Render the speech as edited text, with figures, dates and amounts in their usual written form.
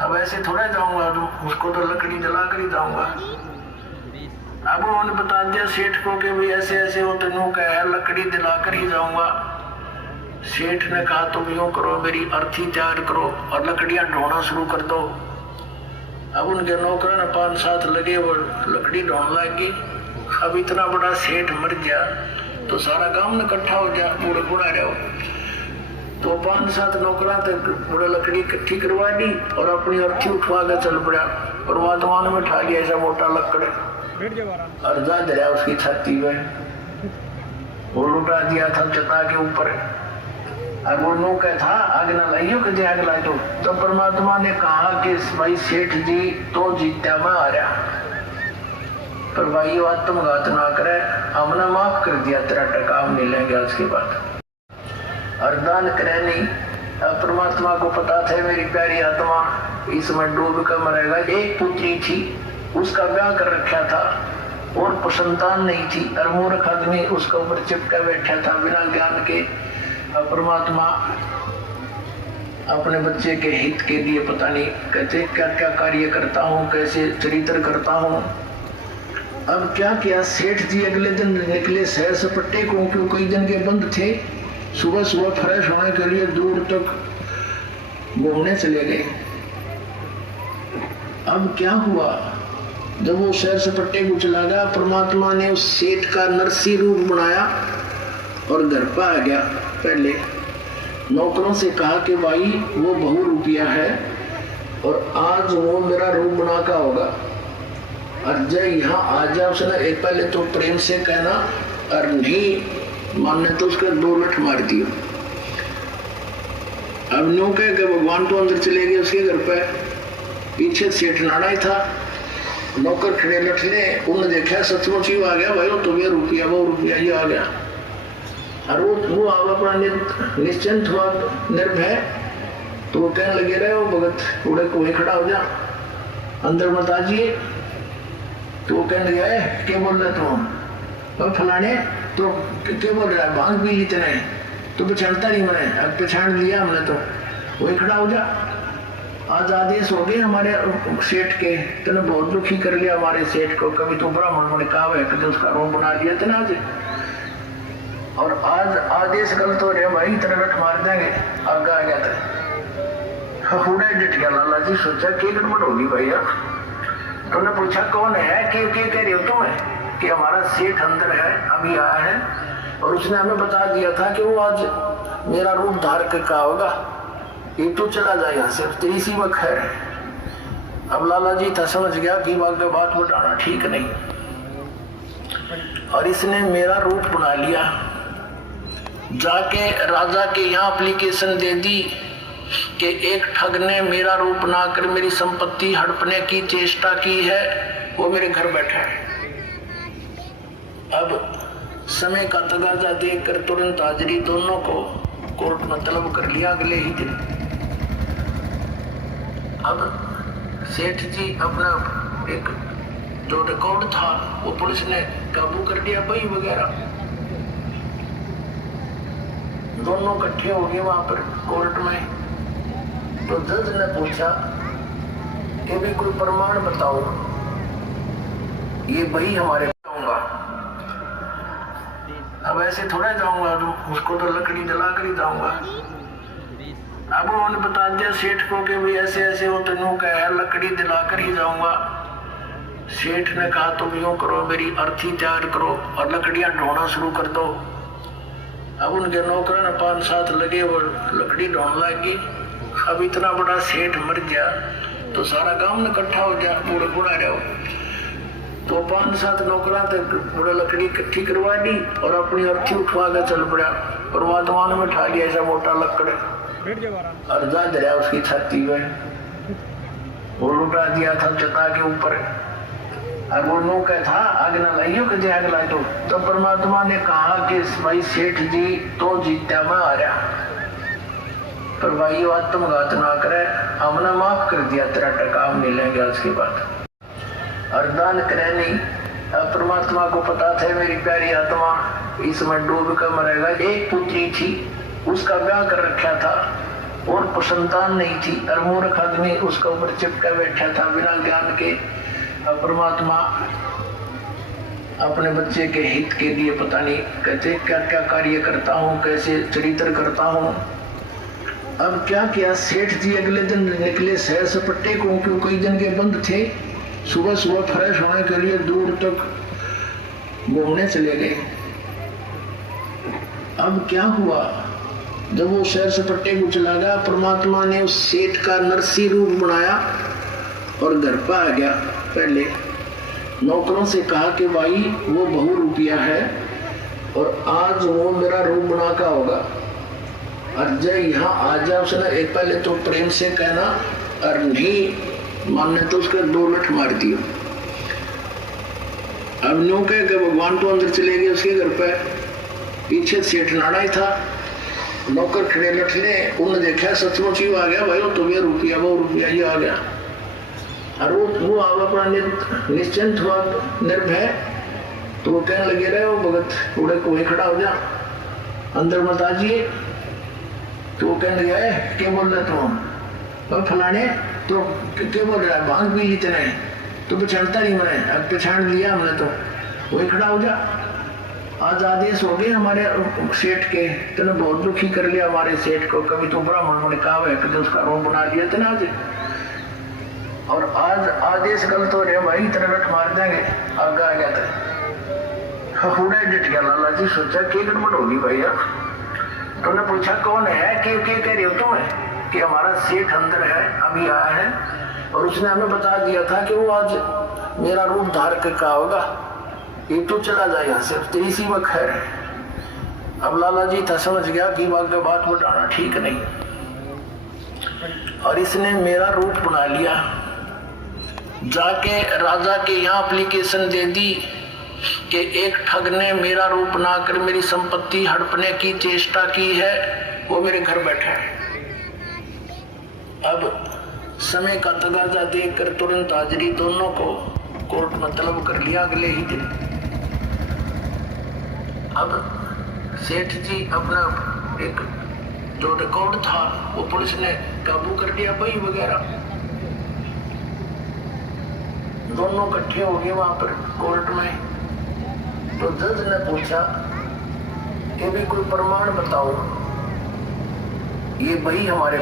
अब ऐसे थोड़ा जाऊंगा, तो उसको तो लकड़ी जला कर ही जाऊंगा। अब उन्होंने बता दिया सेठ को कि भाई ऐसे ऐसे वो तेनू क्या है, लकड़ी जला कर ही जाऊंगा। सेठ ने कहा तुम यूं करो, मेरी अर्थी तैयार करो और लकड़ियां ढोना शुरू कर दो। अब उनके नौकर ने 5-7 लगे, वो लकड़ी ढोने लगी। अब इतना बड़ा सेठ मर गया तो सारा गांव में इकट्ठा हो गया, बूढ़े बूढ़ा रहो। तो 5-7 नौकरा तक बड़ा लकड़ी इकट्ठी करवा दी और अपनी अर्थी उठवा के चल पड़ा। और वातमान में उठा लिया ऐसा मोटा लकड़ और जा दरिया उसकी छाती में वो लुटा दिया था चता के ऊपर। और वो नो क्या था, आग ना लाइयो कि आग ला दो। तो परमात्मा ने कहा कि भाई सेठ जी तो जीत्या, मैं आ रहा, पर भाई आत्मघात ना करे, हमने माफ कर दिया, तेरा टका हम नहीं लेंगे आज के बाद। और दान करे नहीं। परमात्मा को पता था मेरी प्यारी आत्मा इसमें डूब कर मरेगा। एक पुत्री थी, उसका ब्याह कर रखा था और संतान नहीं थी, और मूर्ख आदमी उसके ऊपर चिपका बैठा था बिना ज्ञान के। परमात्मा अपने बच्चे के हित के लिए पता नहीं कहते क्या क्या कार्य करता हूँ, कैसे चरित्र करता हूँ। अब क्या किया, सेठ जी अगले दिन निकले सैर सपट्टे को, क्यों कई दिन के बंद थे। सुबह सुबह फ्रेश होने के लिए दूर तक घूमने चले गए। अब क्या हुआ, जब वो सैर सपट्टे को चला गया, परमात्मा ने उस सेठ का नरसी रूप बनाया और घर पर आ गया। पहले नौकरों से कहा कि भाई वो बहुरूपिया है और आज वो मेरा रूप बना का होगा, और जब यहाँ आ जाए उसने एक पहले तो प्रेम से कहना, और नहीं मानने तो उसका 2 लठ मार दियो। अब नो कह के भगवान तो अंदर चले गए उसके घर पे। पीछे सेठ नाड़ा ही था, नौकर खड़े लठने, उन्होंने देखा सचमुच ही आ गया भाई, वो तो ये रुपया वो रुपया ये आ गया। और वो अब अपना निश्चिंत हुआ, निर्भय। तो वो कहने लगे रहे वो भगत उड़े को वही खड़ा हो जा, अंदर मत आजिए। तो वो कहने लगे क्या बोल रहे तुम, फलाने तो क्या बोल रहा है, भांग पी ली तेने, तो पहचानता नहीं मैंने, अब पहचान लिया हमने, तो वही खड़ा हो जा। आज आदेश हो गए हमारे सेठ के, तेने बहुत दुखी कर लिया हमारे सेठ को, कभी तो ब्राह्मण ने कहा है कि उसका रूप बना दिया तेने आज, और आज आदेश गलत हो रहे भाई, तेरे लठ मार देंगे। आगे आ गया था हुड़ा डट गया। लाला जी सोचा कि गड़बड़ होगी भाई यार। तो उन्होंने पूछा कौन है, क्या कह रही हो तुम्हें, कि हमारा सेठ अंदर है, अभी आया है, और उसने हमें बता दिया था कि वो आज मेरा रूप धार कर होगा, ये तो चला जाए यहाँ से, तेरी सी में खैर है। अब लाला जी था समझ गया कि बात बताना ठीक नहीं, और इसने मेरा रूप बना लिया। जाके राजा के यहाँ एप्लीकेशन दे दी कि एक ठग ने मेरा रूप बनाकर मेरी संपत्ति हड़पने की चेष्टा की है, वो मेरे घर बैठा है। अब समय का तगाजा देखकर तुरंत हाजिरी दोनों को कोर्ट में तलब कर लिया अगले ही दिन। अब सेठ जी अपना एक जो रिकॉर्ड था वो पुलिस ने काबू कर लिया, बही वगैरह दोनों इकट्ठे हो गए वहां पर कोर्ट में। तो जज ने पूछा कि भी कोई प्रमाण बताओ, ये बही हमारे जाऊंगा। अब ऐसे थोड़ा जाऊंगा, तो उसको तो लकड़ी जला कर ही जाऊंगा। अब उन्होंने बता दिया सेठ को कि भाई ऐसे ऐसे वो तेनू क्या है, लकड़ी जला कर ही जाऊंगा। सेठ ने कहा तुम यूं करो, मेरी अर्थी तैयार करो और लकड़ियां ढोना शुरू कर दो। अब उनके नौकर ने 5-7 लगे, वो लकड़ी ढोने लगी। अब इतना बड़ा सेठ मर गया तो सारा गांव में इकट्ठा हो गया, बूढ़े बूढ़ा रहो। तो 5-7 नौकरा तक बड़ा लकड़ी इकट्ठी करवा दी और अपनी अर्थी उठवा के चल पड़ा। और वातमान में उठा लिया ऐसा मोटा लकड़ और जा दरिया उसकी छाती में वो लुटा दिया था चता के ऊपर। और वो नो क्या था, आग ना लाइयो कि आग ला दो। तो परमात्मा ने कहा कि भाई सेठ जी तो जीत्या, मैं आ रहा, पर भाई आत्मघात ना करे, हमने माफ कर दिया, तेरा टका हम नहीं लेंगे आज के बाद। और दान करे नहीं। परमात्मा को पता था मेरी प्यारी आत्मा इसमें डूब कर मरेगा। एक पुत्री थी, उसका ब्याह कर रखा था और संतान नहीं थी और मूर्ख आदमी उसका ऊपर चिपका बैठा था बिना ज्ञान के। परमात्मा अपने बच्चे के हित के लिए पता नहीं कहते क्या क्या कार्य करता हूँ, कैसे चरित्र करता हूँ। अब क्या किया, सेठ जी अगले दिन निकले सैर सपट्टे को, क्यों कई दिन के बंद थे। सुबह सुबह फ्रेश होने के लिए दूर तक घूमने चले गए। अब क्या हुआ, जब वो सैर सपट्टे को चला गया, परमात्मा ने उस सेठ का नरसी रूप बनाया और घर पर आ गया। पहले नौकरों से कहा कि भाई वो बहु रुपया है और आज वो मेरा रूप बना का होगा, और जय यहाँ आ जा। उसने एक पहले तो प्रेम से कहना, और नहीं मानने तो उसका 2 लठ मार दिया। अब न्यू कह के भगवान तो अंदर चले गए उसके घर पे, पीछे सेठ नाड़ा ही था। नौकर खड़े लठने, उन्होंने देखा सचमुच ही आ गया भाई, वो तो रुपया वो रुपया ही आ गया। और वो अब अपना निश्चिंत हुआ, निर्भय। तो वो कहने लगे रहे हो भगत कूड़े को ही खड़ा हो जा, अंदर मत आजिए। तो वो कहने लगे क्या बोल रहे तुम फलाने, तो क्या बोल रहा है, भांग पी ली तेने, तो पहचानता नहीं मैंने, अब पहचान लिया हमने, तो वही खड़ा हो जा। आज आदेश हो गए हमारे सेठ के, तेने बहुत दुखी कर लिया हमारे सेठ को। कभी तो ब्राह्मण ने कहा है कि उसका रूप बना दिया तेने आज, और आज आदेश गलत हो रहे भाई, तेरे रट मार देंगे। आगे आ गया था हुड़ा डट गया। लाला जी सोचा क्या गड़बड़ होगी भाई। तो उन्होंने पूछा कौन है, क्या कह रहे हो तुम्हें, कि हमारा सेठ अंदर है, अभी आया है, और उसने हमें बता दिया था कि वो आज मेरा रूप धार के का होगा, ये तो चला जाए यहाँ से, तेरी सी में खैर है। अब लाला जी था समझ गया कि बात बताना ठीक नहीं, और इसने मेरा रूप बना लिया। जाके राजा के यहाँ एप्लीकेशन दे दी कि एक ठग ने मेरा रूप बनाकर मेरी संपत्ति हड़पने की चेष्टा की है, वो मेरे घर बैठा है। अब समय का तगाजा देखकर तुरंत हाजिरी दोनों को कोर्ट में तलब कर लिया अगले ही दिन। अब सेठ जी अपना एक जो रिकॉर्ड था वो पुलिस ने काबू कर लिया, बही वगैरह दोनों इकट्ठे हो गए वहां पर कोर्ट में। तो जज ने पूछा कि भी कोई प्रमाण बताओ, ये बही हमारे